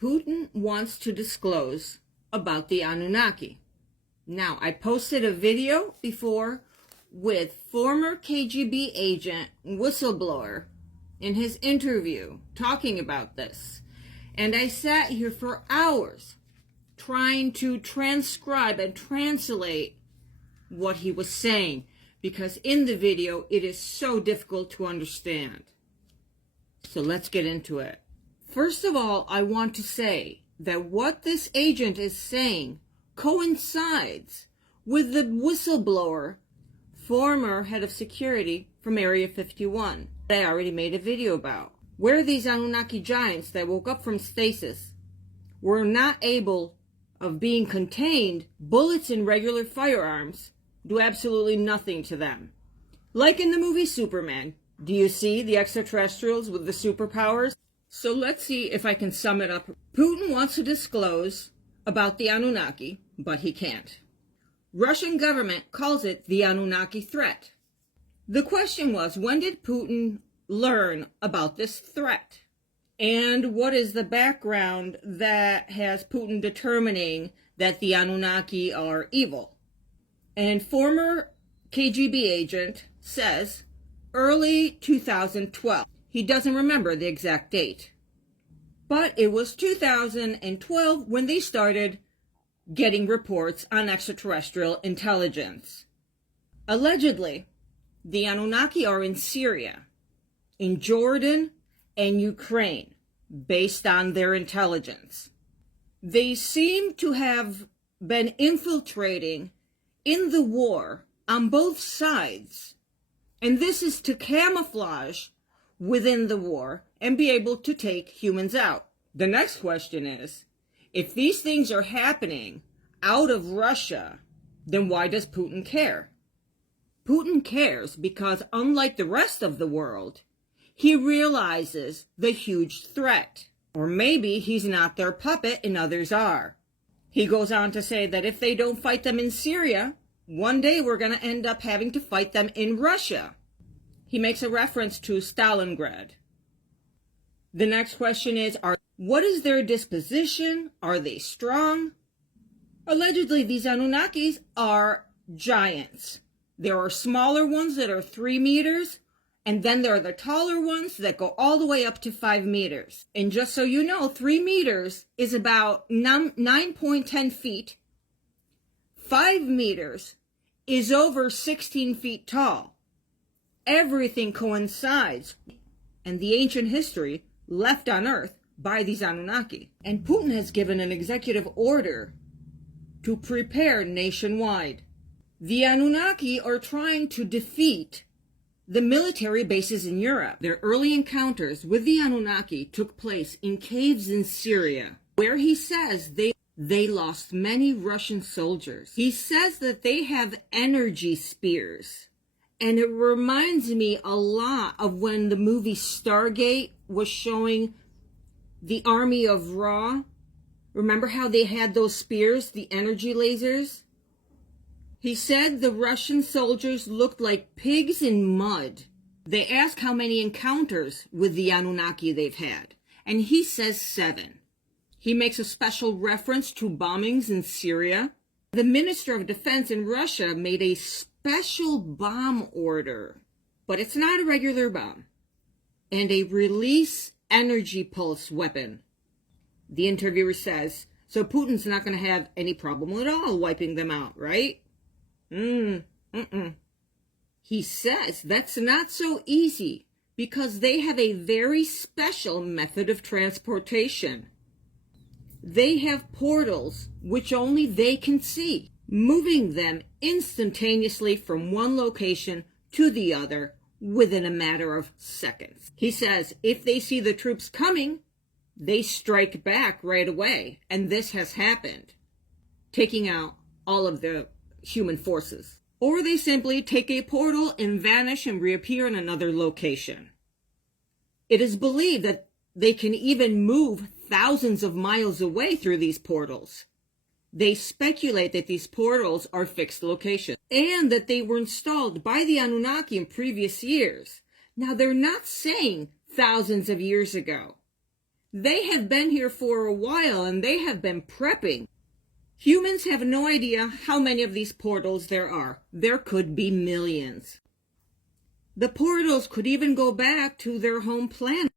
Putin wants to disclose about the Annunaki. Now, I posted a video before with former KGB agent whistleblower in his interview talking about this. And I sat here for hours trying to transcribe and translate what he was saying, because in the video it is so difficult to understand. So let's get into it. First of all, I want to say that what this agent is saying coincides with the whistleblower, former head of security from Area 51, that I already made a video about, where these Annunaki giants that woke up from stasis were not able of being contained. Bullets and regular firearms do absolutely nothing to them. Like in the movie Superman, do you see the extraterrestrials with the superpowers? So let's see if I can sum it up. Putin wants to disclose about the Annunaki, but he can't. Russian government calls it the Annunaki threat. The question was, when did Putin learn about this threat? And what is the background that has Putin determining that the Annunaki are evil? And former KGB agent says early 2012. He doesn't remember the exact date. But it was 2012 when they started getting reports on extraterrestrial intelligence. Allegedly, the Annunaki are in Syria, in Jordan, and Ukraine, based on their intelligence. They seem to have been infiltrating in the war on both sides, and this is to camouflage within the war and be able to take humans out. The next question is, if these things are happening out of Russia, then why does Putin care? Putin cares because, unlike the rest of the world, he realizes the huge threat. Or maybe he's not their puppet and others are. He goes on to say that if they don't fight them in Syria, one day we're going to end up having to fight them in Russia. He makes a reference to Stalingrad. The next question is, what is their disposition? Are they strong? Allegedly, these Anunnakis are giants. There are smaller ones that are 3 meters, and then there are the taller ones that go all the way up to 5 meters. And just so you know, 3 meters is about 9.10 feet. 5 meters is over 16 feet tall. Everything coincides, and the ancient history left on Earth by these Anunnaki. And Putin has given an executive order to prepare nationwide. The Anunnaki are trying to defeat the military bases in Europe. Their early encounters with the Annunaki took place in caves in Syria, where he says they lost many Russian soldiers. He says that they have energy spears. And it reminds me a lot of when the movie Stargate was showing the army of Ra. Remember how they had those spears, the energy lasers? He said the Russian soldiers looked like pigs in mud. They ask how many encounters with the Anunnaki they've had, and he says 7. He makes a special reference to bombings in Syria. The Minister of Defense in Russia made a special bomb order, but it's not a regular bomb, and a release energy pulse weapon. The interviewer says, so Putin's not going to have any problem at all wiping them out, right? He says that's not so easy because they have a very special method of transportation. They have portals which only they can see, moving them instantaneously from one location to the other within a matter of seconds. He says if they see the troops coming, they strike back right away, and this has happened, taking out all of the human forces. Or they simply take a portal and vanish and reappear in another location. It is believed that they can even move thousands of miles away through these portals. They speculate that these portals are fixed locations and that they were installed by the Anunnaki in previous years. Now, they're not saying thousands of years ago. They have been here for a while and they have been prepping. Humans have no idea how many of these portals there are. There could be millions. The portals could even go back to their home planet.